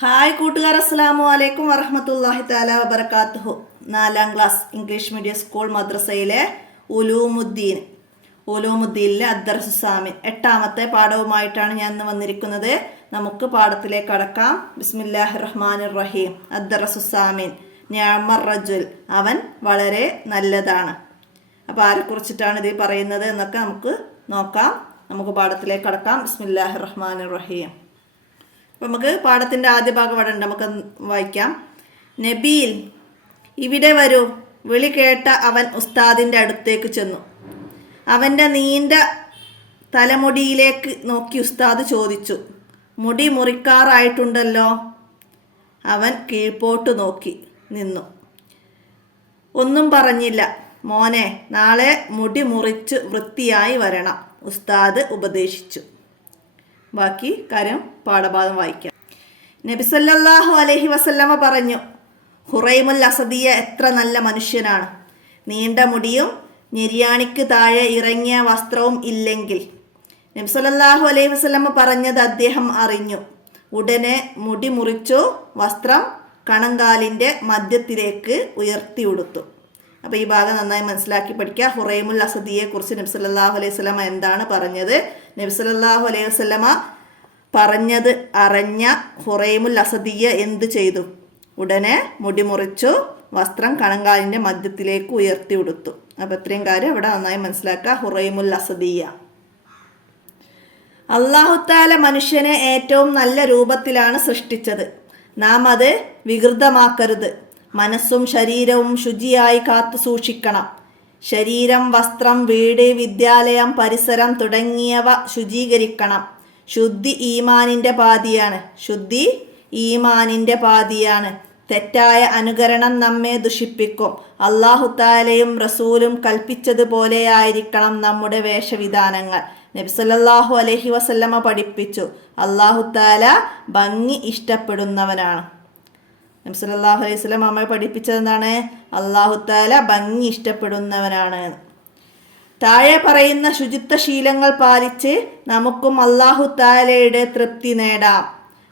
Hi കൂട്ടുകാർ, അസ്സലാമു അലൈക്കും വറഹ്മത്തുള്ളാഹി തആല വബറകാതുഹു. 4ാം ക്ലാസ് ഇംഗ്ലീഷ് മീഡിയം സ്കൂൾ മദ്രസയിലെ ഉലൂമുദ്ദീനിലെ അദ്ദർസുസാമിൻ 8ാമത്തെ പാഠവുമായിട്ടാണ് ഞാൻ ഇന്ന് വന്നിരിക്കുന്നത്. നമുക്ക് പാഠത്തിലേക്ക് കടക്കാം. ബിസ്മില്ലാഹിർ റഹ്മാനിർ റഹീം. അദ്ദർസുസാമിൻ നിഅമർ റജുൽ, അവൻ വളരെ നല്ലതാണ്. അപ്പോൾ ആരെക്കുറിച്ചിട്ടാണ് ഇത് പറയുന്നത് എന്നൊക്കെ നമുക്ക് നോക്കാം. നമുക്ക് പാഠത്തിലേക്ക് കടക്കാം. ബിസ്മില്ലാഹിർ റഹ്മാനിർ റഹീം. അപ്പം നമുക്ക് പാഠത്തിൻ്റെ ആദ്യ ഭാഗം ഇവിടെ ഉണ്ട്, നമുക്ക് വായിക്കാം. നബീൽ, ഇവിടെ വരൂ. വിളി കേട്ട അവൻ ഉസ്താദിൻ്റെ അടുത്തേക്ക് ചെന്നു. അവൻ്റെ നീണ്ട തലമുടിയിലേക്ക് നോക്കി ഉസ്താദ് ചോദിച്ചു, മുടി മുറിക്കാറായിട്ടുണ്ടല്ലോ. അവൻ കീഴ്പോട്ട് നോക്കി നിന്നു. ഒന്നും പറഞ്ഞില്ല. മോനെ, നാളെ മുടി മുറിച്ച് വൃത്തിയായി വരണം, ഉസ്താദ് ഉപദേശിച്ചു. ബാക്കി കാര്യം പാഠഭാഗം വായിക്കാം. നബി സല്ലല്ലാഹു അലൈഹി വസല്ലമ പറഞ്ഞു, ഹുറൈമുൽ അസദിയ എത്ര നല്ല മനുഷ്യനാണ്. നീണ്ട മുടിയും ഞെരിയാണിക്ക് താഴെ ഇറങ്ങിയ വസ്ത്രവും ഇല്ലെങ്കിൽ. നബി സല്ലല്ലാഹു അലൈഹി വസല്ലമ പറഞ്ഞത് അദ്ദേഹം അറിഞ്ഞു. ഉടനെ മുടി മുറിച്ചു വസ്ത്രം കണങ്കാലിൻ്റെ മധ്യത്തിലേക്ക് ഉയർത്തി ഉടുത്തു. അപ്പോൾ ഈ ഭാഗം നന്നായി മനസ്സിലാക്കി പഠിക്കുക. ഹുറൈമുൽ അസദിയെ കുറിച്ച് നബി സല്ലല്ലാഹു അലൈഹി വസല്ലമ എന്താണ് പറഞ്ഞത്? നബി സല്ലല്ലാഹു അലൈഹി വസല്ലമ പറഞ്ഞത് അറിഞ്ഞ ഹുറൈമുൽ അസദിയ എന്ത് ചെയ്തു? ഉടനെ മുടി മുറിച്ചു വസ്ത്രം കണങ്കാലിൻ്റെ മധ്യത്തിലേക്ക് ഉയർത്തി ഉടുത്തു. അപ്പോൾ ഇത്രയും കാര്യം ഇവിടെ നന്നായി മനസ്സിലാക്കുക. ഹുറൈമുൽ അസദിയ. അല്ലാഹു തആല മനുഷ്യനെ ഏറ്റവും നല്ല രൂപത്തിലാണ് സൃഷ്ടിച്ചത്. നാം അത് വികൃതമാക്കരുത്. മനസ്സും ശരീരവും ശുചിയായി കാത്തു സൂക്ഷിക്കണം. ശരീരം, വസ്ത്രം, വീട്, വിദ്യാലയം, പരിസരം തുടങ്ങിയവ ശുചീകരിക്കണം. ശുദ്ധി ഈമാനിൻ്റെ പാതിയാണ്. തെറ്റായ അനുകരണം നമ്മെ ദുഷിപ്പിക്കും. അല്ലാഹു തആലയും റസൂലും കൽപ്പിച്ചതുപോലെയായിരിക്കണം നമ്മുടെ വേഷവിധാനങ്ങൾ. നബി സല്ലല്ലാഹു അലൈഹി വസല്ലമ പഠിപ്പിച്ചു, അല്ലാഹു തആല ഭംഗി ഇഷ്ടപ്പെടുന്നവനാണ്. നബി സല്ലല്ലാഹു അലൈഹി വസല്ലം നമ്മെ പഠിപ്പിച്ചത് എന്താണ്? അല്ലാഹു തആല ഭംഗി ഇഷ്ടപ്പെടുന്നവനാണ്. താഴെ പറയുന്ന ശുചിത്വ ശീലങ്ങൾ പാലിച്ച് നമുക്കും അല്ലാഹു തആലയുടെ തൃപ്തി നേടാം.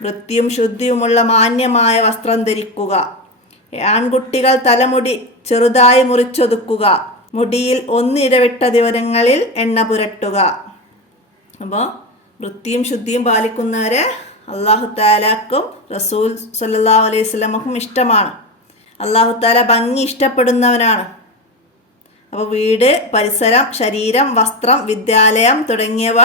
വൃത്തിയും ശുദ്ധിയുമുള്ള മാന്യമായ വസ്ത്രം ധരിക്കുക. ആൺകുട്ടികൾ തലമുടി ചെറുതായി മുറിച്ചൊതുക്കുക. മുടിയിൽ ഒന്നിടവിട്ട ദിവസങ്ങളിൽ എണ്ണ പുരട്ടുക. അപ്പോൾ വൃത്തിയും ശുദ്ധിയും പാലിക്കുന്നവരെ അല്ലാഹു തആലക്കും റസൂൽ സല്ലല്ലാഹു അലൈഹി വസല്ലമക്കും ഇഷ്ടമാണ്. അല്ലാഹു തആല ഭംഗി ഇഷ്ടപ്പെടുന്നവനാണ്. അപ്പോൾ വീട്, പരിസരം, ശരീരം, വസ്ത്രം, വിദ്യാലയം തുടങ്ങിയവ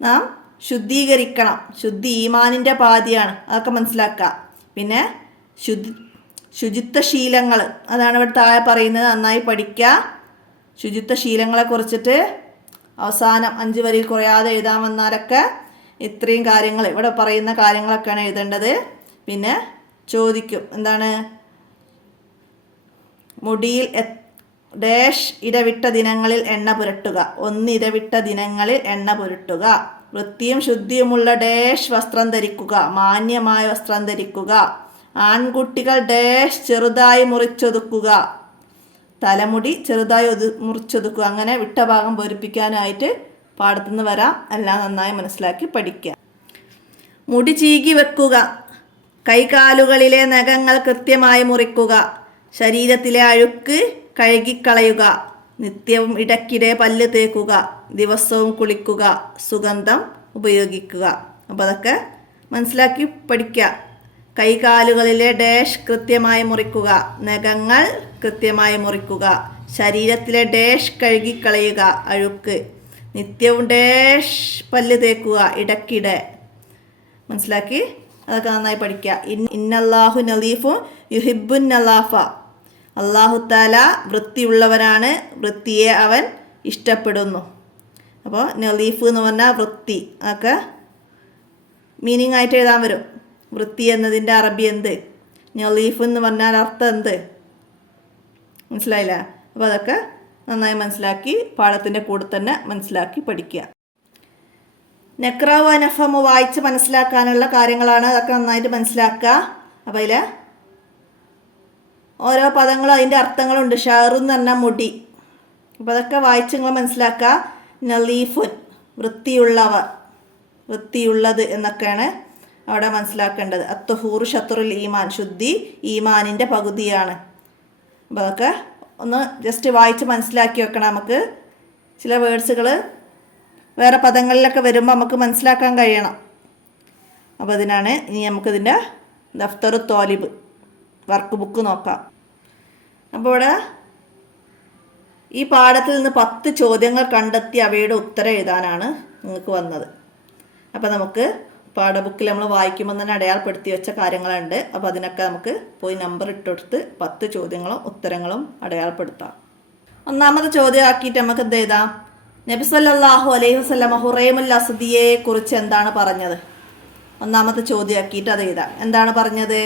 നാം ശുദ്ധീകരിക്കണം. ശുദ്ധി ഈമാനിൻ്റെ പാതിയാണ്, അതൊക്കെ മനസ്സിലാക്കുക. പിന്നെ ശുചിത്വ ശീലങ്ങൾ, അതാണ് ഇവിടെ താഴെ പറയുന്നത്, നന്നായി പഠിക്കുക. ശുചിത്വ ശീലങ്ങളെ കുറിച്ചിട്ട് അവസാനം 5 വരിയിൽ കുറയാതെ എഴുതാമെന്നാലൊക്കെ ഇത്രയും കാര്യങ്ങൾ ഇവിടെ പറയുന്ന കാര്യങ്ങളൊക്കെയാണ് എഴുതേണ്ടത്. പിന്നെ ചോദിക്കും, എന്താണ്? മുടിയിൽ ഡാഷ് ഇടവിട്ട ദിനങ്ങളിൽ എണ്ണ പുരട്ടുക. 1 ഇടവിട്ട ദിനങ്ങളിൽ എണ്ണ പുരട്ടുക. വൃത്തിയും ശുദ്ധിയുമുള്ള ഡാഷ് വസ്ത്രം ധരിക്കുക. മാന്യമായ വസ്ത്രം ധരിക്കുക. ആൺകുട്ടികൾ ഡാഷ് ചെറുതായി മുറിച്ചൊതുക്കുക. തലമുടി ചെറുതായി മുറിച്ചൊതുക്കുക. അങ്ങനെ വിട്ട ഭാഗം പൂരിപ്പിക്കാനായിട്ട് പാഠത്തുനിന്ന് വരാം. എല്ലാം നന്നായി മനസ്സിലാക്കി പഠിക്കുക. മുടി ചീകി വെക്കുക. കൈകാലുകളിലെ നഖങ്ങൾ കൃത്യമായി മുറിക്കുക. ശരീരത്തിലെ അഴുക്ക് കഴുകിക്കളയുക. നിത്യവും ഇടയ്ക്കിടെ പല്ല് തേക്കുക. ദിവസവും കുളിക്കുക. സുഗന്ധം ഉപയോഗിക്കുക. അപ്പോൾ അതൊക്കെ മനസ്സിലാക്കി പഠിക്കുക. കൈകാലുകളിലെ ഡാഷ് കൃത്യമായി മുറിക്കുക. നഖങ്ങൾ കൃത്യമായി മുറിക്കുക. ശരീരത്തിലെ ഡാഷ് കഴുകിക്കളയുക, അഴുക്ക്. നിത്യവും ഡാഷ് പല്ല് തേക്കുക, ഇടയ്ക്കിടെ. മനസ്സിലാക്കി അതൊക്കെ നന്നായി പഠിക്കുക. ഇന്നല്ലാഹു നളീഫു യുഹിബ്ബുൻ നളാഫ. അല്ലാഹു തആല വൃത്തിയുള്ളവനാണ്, വൃത്തിയെ അവൻ ഇഷ്ടപ്പെടുന്നു. അപ്പോൾ നളീഫ് എന്ന് പറഞ്ഞാൽ വൃത്തി, അതൊക്കെ മീനിങ് ആയിട്ട് എഴുതാൻ വരും. വൃത്തി എന്നതിൻ്റെ അറബി എന്ത്? നളീഫ് എന്ന് പറഞ്ഞാൽ അർത്ഥം എന്ത്? മനസ്സിലായില്ല? അപ്പോൾ അതൊക്കെ നന്നായി മനസ്സിലാക്കി പാഠത്തിൻ്റെ കൂടെ തന്നെ മനസ്സിലാക്കി പഠിക്കുക. നഖ്റഉ വനഫ്ഹമു വായിച്ച് മനസ്സിലാക്കാനുള്ള കാര്യങ്ങളാണ്. അതൊക്കെ നന്നായിട്ട് മനസ്സിലാക്കുക. അപ്പോൾ അതിൽ ഓരോ പദങ്ങളും അതിൻ്റെ അർത്ഥങ്ങളുണ്ട്. ഷഹറു എന്ന് പറഞ്ഞാൽ മുടി. അപ്പോൾ അതൊക്കെ വായിച്ച് നിങ്ങൾ മനസ്സിലാക്കുക. നളീഫുൻ വൃത്തിയുള്ളവർ, വൃത്തിയുള്ളത് എന്നൊക്കെയാണ് അവിടെ മനസ്സിലാക്കേണ്ടത്. അത്തുഹൂർ ഷത്രുൽ ഈമാൻ, ശുദ്ധി ഈമാനിൻ്റെ പകുതിയാണ്. അപ്പോൾ അതൊക്കെ ഒന്ന് ജസ്റ്റ് വായിച്ച് മനസ്സിലാക്കി വെക്കണം. നമുക്ക് ചില വേർഡ്സുകൾ വേറെ പദങ്ങളിലൊക്കെ വരുമ്പോൾ നമുക്ക് മനസ്സിലാക്കാൻ കഴിയണം. അപ്പോൾ അതിനാണ് ഇനി നമുക്കിതിൻ്റെ ദഫ്തർ തോലിബ് വർക്ക് ബുക്ക് നോക്കാം. അപ്പോൾ ഇവിടെ ഈ പാഠത്തിൽ നിന്ന് 10 ചോദ്യങ്ങൾ കണ്ടെത്തി അവയുടെ ഉത്തരം എഴുതാനാണ് നിങ്ങൾക്ക് വന്നത്. അപ്പോൾ നമുക്ക് പാഠബുക്കിൽ നമ്മൾ വായിക്കുമ്പോൾ തന്നെ അടയാളപ്പെടുത്തി വെച്ച കാര്യങ്ങളുണ്ട്. അപ്പോൾ അതിനൊക്കെ നമുക്ക് പോയി നമ്പർ ഇട്ടുകൊടുത്ത് 10 ചോദ്യങ്ങളും ഉത്തരങ്ങളും അടയാളപ്പെടുത്താം. ഒന്നാമത്തെ ചോദ്യം ആക്കിയിട്ട് നമുക്ക് എന്ത് എഴുതാം? നബി സല്ലല്ലാഹു അലൈഹി വസല്ലം ഹുറൈമുൽ അസ്ദിയെ കുറിച്ച് എന്താണ് പറഞ്ഞത്? ഒന്നാമത്തെ ചോദ്യം ആക്കിയിട്ട് അത് എഴുതാം. എന്താണ് പറഞ്ഞത്?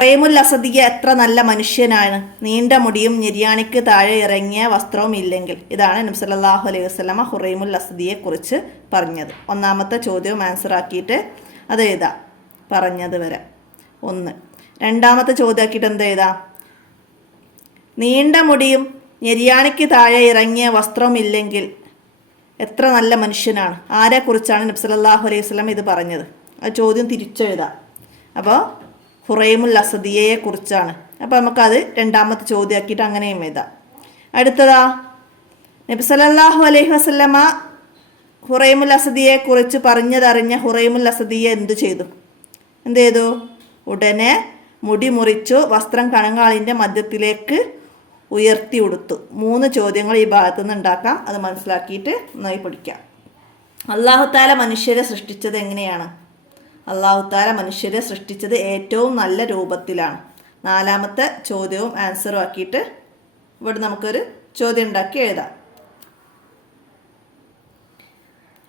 ഹുറൈമുൽ അസ്ദിയ എത്ര നല്ല മനുഷ്യനാണ്, നീണ്ട മുടിയും ഞെരിയാണിക്ക് താഴെ ഇറങ്ങിയ വസ്ത്രവും ഇല്ലെങ്കിൽ. ഇതാണ് നബി സല്ലല്ലാഹു അലൈഹി വസല്ലം ഹുറൈമുൽ അസ്ദിയെ കുറിച്ച് പറഞ്ഞത്. ഒന്നാമത്തെ ചോദ്യവും ആൻസർ ആക്കിയിട്ട് അത് എഴുതാം, പറഞ്ഞത് വരെ 1. രണ്ടാമത്തെ ചോദ്യം ആക്കിയിട്ട് എന്ത് എഴുതാം? നീണ്ട മുടിയും ഞെരിയാണിക്ക് താഴെ ഇറങ്ങിയ വസ്ത്രവും ഇല്ലെങ്കിൽ എത്ര നല്ല മനുഷ്യനാണ്, ആരെക്കുറിച്ചാണ് നബി സല്ലല്ലാഹു അലൈഹി വസല്ലം ഇത് പറഞ്ഞത്? ആ ചോദ്യം തിരിച്ചെഴുതാം. അപ്പോൾ ഹുറൈമുൽ അസ്ദിയെ കുറിച്ചാണ്. അപ്പോൾ നമുക്കത് രണ്ടാമത്തെ ചോദ്യമാക്കിയിട്ട് അങ്ങനെയും എഴുതാം. അടുത്തതാ, നബി സല്ലല്ലാഹു അലൈഹി വസല്ലമ ഹുറൈമുൽ അസ്ദിയെ കുറിച്ച് പറഞ്ഞതറിഞ്ഞ ഹുറൈമുൽ അസ്ദിയെ എന്തു ചെയ്തു? എന്ത് ചെയ്തു? ഉടനെ മുടി മുറിച്ചു വസ്ത്രം കണങ്ങാളിൻ്റെ മധ്യത്തിലേക്ക് ഉയർത്തി ഉടുത്തു. 3 ചോദ്യങ്ങൾ ഈ ഭാഗത്തു നിന്ന് ഉണ്ടാക്കാം. അത് മനസ്സിലാക്കിയിട്ട് നന്നായി പഠിക്കാം. അല്ലാഹു തആല മനുഷ്യരെ സൃഷ്ടിച്ചത് എങ്ങനെയാണ്? അല്ലാഹു തആല മനുഷ്യരെ സൃഷ്ടിച്ചത് ഏറ്റവും നല്ല രൂപത്തിലാണ്. 4ാമത്തെ ചോദ്യവും ആൻസറും ആക്കിയിട്ട് ഇവിടെ നമുക്കൊരു ചോദ്യം ഉണ്ടാക്കി എഴുതാം.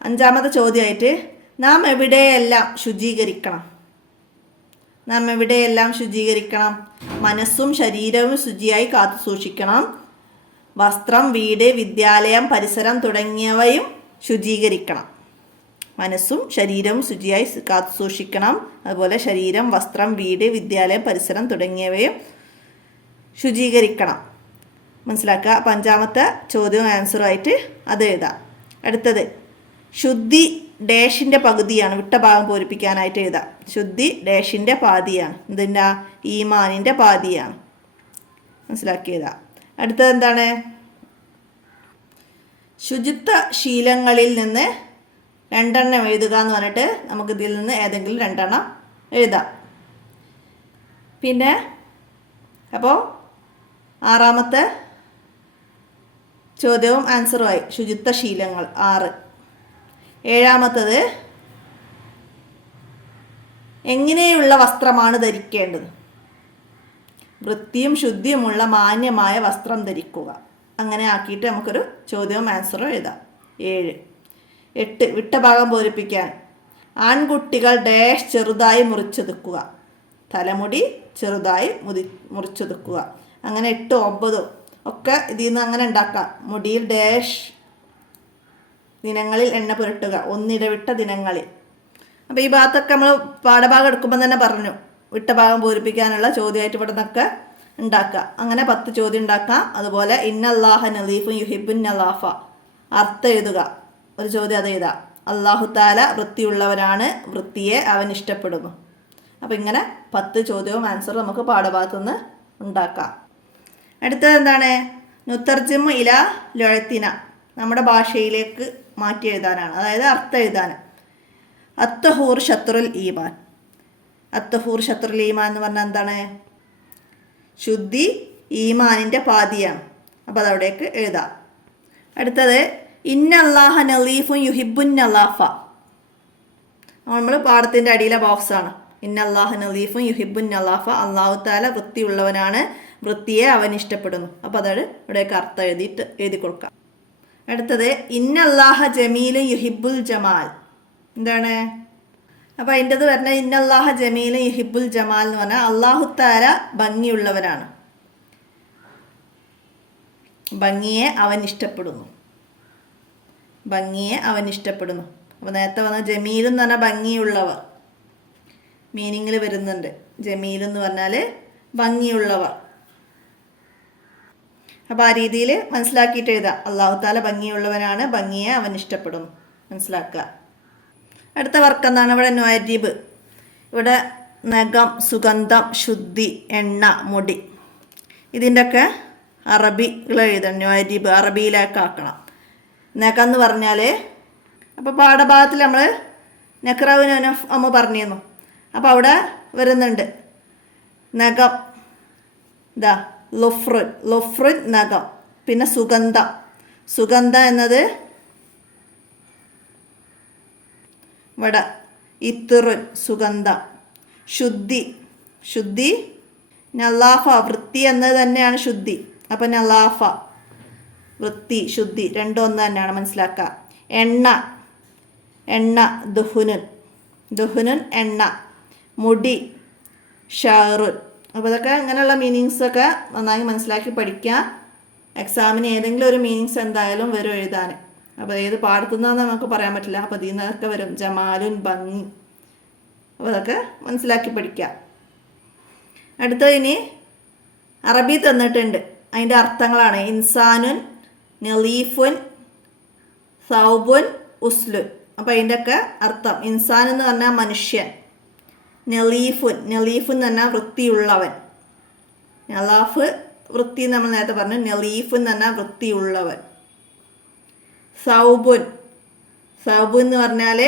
5ാമത്തെ ചോദ്യമായിട്ട് നാം എവിടെയെല്ലാം ശുചീകരിക്കണം? നാം എവിടെയെല്ലാം ശുചീകരിക്കണം? മനസ്സും ശരീരവും ശുചിയായി കാത്തു സൂക്ഷിക്കണം. വസ്ത്രം, വീട്, വിദ്യാലയം, പരിസരം തുടങ്ങിയവയും ശുചീകരിക്കണം. മനസ്സും ശരീരവും ശുചിയായി കാത്തു സൂക്ഷിക്കണം. അതുപോലെ ശരീരം, വസ്ത്രം, വീട്, വിദ്യാലയം, പരിസരം തുടങ്ങിയവയും ശുചീകരിക്കണം. മനസ്സിലാക്കുക. 5ാമത്തെ ചോദ്യവും ആൻസറുമായിട്ട് അത് എഴുതാം. അടുത്തത്, ശുദ്ധി ഡാഷിൻ്റെ പകുതിയാണ്. വിട്ട ഭാഗം പൂരിപ്പിക്കാനായിട്ട് എഴുതാം. ശുദ്ധി ഡാഷിൻ്റെ പാതിയാണ്. ഇതിൻ്റെ ഈമാനിൻ്റെ പാതിയാണ്. മനസ്സിലാക്കി എഴുതാം. അടുത്തത് എന്താണ്? ശുചിത്വ ശീലങ്ങളിൽ നിന്ന് 2 എണ്ണം എഴുതുക എന്ന് പറഞ്ഞിട്ട് നമുക്ക് ഇതിൽ നിന്ന് ഏതെങ്കിലും 2 എണ്ണം എഴുതാം. പിന്നെ അപ്പോൾ 6ാമത്തെ ചോദ്യവും ആൻസറുമായി ശുചിത്വ ശീലങ്ങൾ 6. 7ാമത്തത്, എങ്ങനെയുള്ള വസ്ത്രമാണ് ധരിക്കേണ്ടത്? വൃത്തിയും ശുദ്ധിയുമുള്ള മാന്യമായ വസ്ത്രം ധരിക്കുക. അങ്ങനെ ആക്കിയിട്ട് നമുക്കൊരു ചോദ്യവും ആൻസറും എഴുതാം. 7. 8. വിട്ട ഭാഗം പൂരിപ്പിക്കാൻ. ആൺകുട്ടികൾ ഡാഷ് ചെറുതായി മുറിച്ചെടുക്കുക. തലമുടി ചെറുതായി മുറിച്ചെടുക്കുക. അങ്ങനെ 8, 9 ഒക്കെ ഇതിൽ നിന്ന് അങ്ങനെ ഉണ്ടാക്കാം. മുടിയിൽ ഡാഷ് ദിനങ്ങളിൽ എണ്ണ പുരട്ടുക, ഒന്നിടവിട്ട ദിനങ്ങളിൽ. അപ്പോൾ ഈ ഭാഗത്തൊക്കെ നമ്മൾ പാഠഭാഗം എടുക്കുമ്പോൾ തന്നെ പറഞ്ഞു വിട്ട ഭാഗം പൂരിപ്പിക്കാനുള്ള ചോദ്യമായിട്ട് ഇവിടെ നിന്നൊക്കെ ഉണ്ടാക്കുക. അങ്ങനെ 10 ചോദ്യം ഉണ്ടാക്കാം. അതുപോലെ ഇന്നല്ലാഹ നദീഫുൻ യുഹിബ്ബുൻ നലാഫ, അർത്ഥം എഴുതുക. ഒരു ചോദ്യം അത് എഴുതാം. അല്ലാഹു തആല വൃത്തിയുള്ളവരാണ്, വൃത്തിയെ അവൻ ഇഷ്ടപ്പെടുന്നു. അപ്പോൾ ഇങ്ങനെ 10 ചോദ്യവും ആൻസറും നമുക്ക് പാഠഭാഗത്തു നിന്ന് ഉണ്ടാക്കാം. അടുത്തത് എന്താണ്? നുത്തർജിമു ഇല ലൊഴത്തിന, നമ്മുടെ ഭാഷയിലേക്ക് മാറ്റി എഴുതാനാണ്. അതായത് അർത്ഥം എഴുതാൻ. അത്തഹൂർ ഷത്രുൽ ഈമാൻ. അത്തഹൂർ ഷത്രുൽ ഈമാൻ എന്ന് പറഞ്ഞാൽ എന്താണ്? ശുദ്ധി ഈമാനിൻ്റെ പാതിയാണ്. അപ്പോൾ അതവിടേക്ക് എഴുതാം. അടുത്തത് ഇന്നല്ലാഹ നളീഫുൻ യുഹിബ്ബുൻ നലാഫ. നമ്മൾ പാഠത്തിൻ്റെ അടിയിലെ ബോക്സാണ്. ഇന്നല്ലാഹ നളീഫുൻ യുഹിബ്ബുൻ നലാഫ, അല്ലാഹു തആല വൃത്തിയുള്ളവനാണ്, വൃത്തിയെ അവൻ ഇഷ്ടപ്പെടുന്നു. അപ്പോൾ അതാണ് ഇവിടേക്ക് അർത്ഥം എഴുതി കൊടുക്കാം. അടുത്തത് ഇന്നല്ലാഹ ജമീലു യുഹിബ്ബുൽ ജമാൽ. എന്താണ്? അപ്പോൾ അതിൻ്റെത് പറഞ്ഞാൽ ഇന്നല്ലാഹ ജമീലു യുഹിബ്ബുൽ ജമാൽ എന്ന് പറഞ്ഞാൽ അല്ലാഹു തആല ഭംഗിയുള്ളവനാണ്, ഭംഗിയെ അവൻ ഇഷ്ടപ്പെടുന്നു. ഭംഗിയെ അവൻ ഇഷ്ടപ്പെടുന്നു. അപ്പോൾ നേരത്തെ വന്ന ജമീൽ എന്ന് പറഞ്ഞാൽ ഭംഗിയുള്ളവർ മീനിങ്ങിൽ വരുന്നുണ്ട്. ജമീൽ എന്ന് പറഞ്ഞാൽ ഭംഗിയുള്ളവർ. അപ്പോൾ ആ രീതിയിൽ മനസ്സിലാക്കിയിട്ട് എഴുതാം. അല്ലാഹു തആല ഭംഗിയുള്ളവനാണ്, ഭംഗിയെ അവൻ ഇഷ്ടപ്പെടുന്നു. മനസ്സിലാക്കുക. അടുത്ത വർക്ക് എന്താണ്? ഇവിടെ നുഅരിബ്. ഇവിടെ നഖം, സുഗന്ധം, ശുദ്ധി, എണ്ണ, മുടി. ഇതിൻ്റെയൊക്കെ അറബികൾ എഴുതണം, അരിബ് അറബിയിലേക്ക് ആക്കണം. നഖം എന്ന് പറഞ്ഞാൽ അപ്പോൾ പാഠഭാഗത്തിൽ നമ്മൾ നക്രാവിന് അമ്മ പറഞ്ഞിരുന്നു. അപ്പോൾ അവിടെ വരുന്നുണ്ട് നഖം, ഇതാ ലൊഫ്രുൻ നഖം. പിന്നെ സുഗന്ധം, സുഗന്ധം എന്നത് ഇവിടെ ഇത്തുറുൻ സുഗന്ധം. ശുദ്ധി നലാഫ വൃത്തി എന്നത് തന്നെയാണ് ശുദ്ധി. അപ്പം നലാഫ വൃത്തി, ശുദ്ധി രണ്ടും ഒന്ന് തന്നെയാണ്, മനസ്സിലാക്കുക. എണ്ണ ദുഹുനുൻ എണ്ണ. മുടി ഷാറുൻ. അപ്പോൾ ഇതൊക്കെ ഇങ്ങനെയുള്ള മീനിങ്സൊക്കെ നന്നായി മനസ്സിലാക്കി പഠിക്കുക. എക്സാമിന് ഏതെങ്കിലും ഒരു മീനിങ്സ് എന്തായാലും വരും എഴുതാൻ. അപ്പോൾ ഏത് പാടത്തുനിന്നാന്ന് നമുക്ക് പറയാൻ പറ്റില്ല. അപ്പോൾ ഇതിൽ നിന്നൊക്കെ വരും. ജമാലുൻ ഭംഗി. അപ്പോൾ അതൊക്കെ മനസ്സിലാക്കി പഠിക്കുക. അടുത്ത ഇനി അറബി തന്നിട്ടുണ്ട്, അതിൻ്റെ അർത്ഥങ്ങളാണ്. ഇൻസാനുൻ, നലീഫുൻ, സൗബുൻ, ഉസ്ലുൻ. അപ്പോൾ അതിൻ്റെയൊക്കെ അർത്ഥം. ഇൻസാൻ എന്ന് പറഞ്ഞാൽ മനുഷ്യൻ. നലീഫുൻ എന്ന് പറഞ്ഞാൽ വൃത്തിയുള്ളവൻ. നലാഫ് വൃത്തി നമ്മൾ നേരത്തെ പറഞ്ഞു. നലീഫുൻ എന്ന് പറഞ്ഞാൽ വൃത്തിയുള്ളവൻ. സൗബുൻ എന്ന് പറഞ്ഞാൽ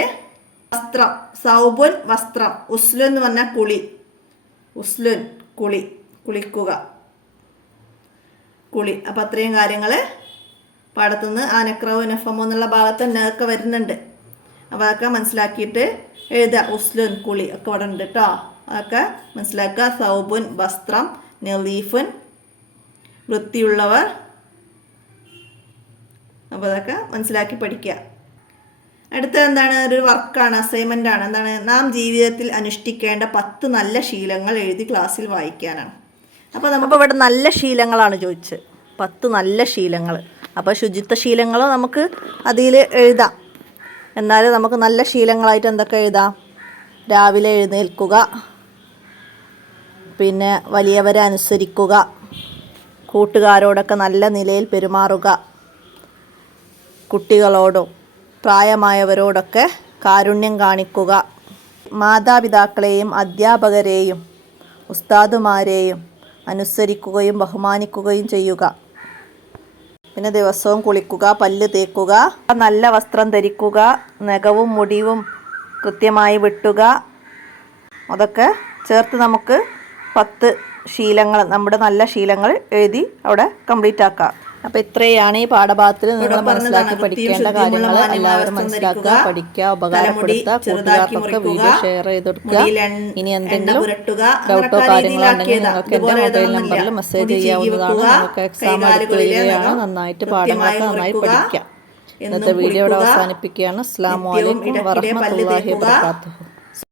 വസ്ത്രം. സൗബുൻ വസ്ത്രം. ഉസ്ലുൻ എന്ന് പറഞ്ഞാൽ കുളി. ഉസ്ലുൻ കുളിക്കുക, കുളി. അപ്പം അത്രയും കാര്യങ്ങൾ പാടത്തുനിന്ന് ആ നക്രവ് നഫമോ എന്നുള്ള ഭാഗത്ത് ഒക്കെ വരുന്നുണ്ട്. അപ്പോൾ അതൊക്കെ മനസ്സിലാക്കിയിട്ട് എഴുതുക. ഉസ്ലുൻ കുളി ഒക്കെ ഇവിടെ ഉണ്ട് കേട്ടോ. അതൊക്കെ മനസ്സിലാക്കുക. സൗബുൻ വസ്ത്രം, നലീഫുൻ വൃത്തിയുള്ളവർ. അപ്പോൾ അതൊക്കെ മനസ്സിലാക്കി പഠിക്കുക. അടുത്തത് എന്താണ്? ഒരു വർക്കാണ്, അസൈൻമെൻ്റ് ആണ്. എന്താണ്? നാം ജീവിതത്തിൽ അനുഷ്ഠിക്കേണ്ട 10 നല്ല ശീലങ്ങൾ എഴുതി ക്ലാസ്സിൽ വായിക്കാനാണ്. അപ്പോൾ നമുക്ക് ഇവിടെ നല്ല ശീലങ്ങളാണ് ചോദിച്ചത്. 10 നല്ല ശീലങ്ങൾ. അപ്പോൾ ശുചിത്വ ശീലങ്ങൾ നമുക്ക് അതിൽ എഴുതാം. എന്നാലും നമുക്ക് നല്ല ശീലങ്ങളായിട്ട് എന്തൊക്കെ എഴുതാം? രാവിലെ എഴുന്നേൽക്കുക, പിന്നെ വലിയവരെ അനുസരിക്കുക, കൂട്ടുകാരോടൊക്കെ നല്ല നിലയിൽ പെരുമാറുക, കുട്ടികളോടും പ്രായമായവരോടൊക്കെ കാരുണ്യം കാണിക്കുക, മാതാപിതാക്കളെയും അധ്യാപകരെയും ഉസ്താദുമാരെയും അനുസരിക്കുകയും ബഹുമാനിക്കുകയും ചെയ്യുക. പിന്നെ ദിവസവും കുളിക്കുക, പല്ല് തേക്കുക, നല്ല വസ്ത്രം ധരിക്കുക, നഖവും മുടിയും കൃത്യമായി വെട്ടുക. അതൊക്കെ ചേർത്ത് നമുക്ക് 10 ശീലങ്ങൾ, നമ്മുടെ നല്ല ശീലങ്ങൾ എഴുതി അവിടെ കംപ്ലീറ്റ് ആക്കാം. അപ്പോൾ ഇത്രയാണ് ഈ പാഠഭാഗത്തിൽ നിങ്ങൾ മനസ്സിലാക്കി പഠിക്കേണ്ട കാര്യങ്ങൾ. എല്ലാവരും മനസ്സിലാക്കുക, പഠിക്കുക, ഉപകാരപ്പെടുത്തുക, കൂട്ടുകാർക്കൊക്കെ വീഡിയോ ഷെയർ ചെയ്ത് കൊടുക്കുക. ഇനി എന്തെങ്കിലും ഡൗട്ടോ കാര്യങ്ങളോ ഉണ്ടെങ്കിൽ നിങ്ങൾക്ക് എൻ്റെ മൊബൈൽ നമ്പറിൽ മെസ്സേജ് ചെയ്യാവുന്നതാണ്. നിങ്ങൾക്ക് എക്സാം അടുത്ത് വരികയാണ്. നന്നായിട്ട് പാഠങ്ങളൊക്കെ നന്നായി പഠിക്കുക. ഇന്നത്തെ വീഡിയോ ഇവിടെ അവസാനിപ്പിക്കുകയാണ്. അസ്സലാമു അലൈക്കും വറഹ്മത്തുള്ളാഹി വബറകാതുഹു.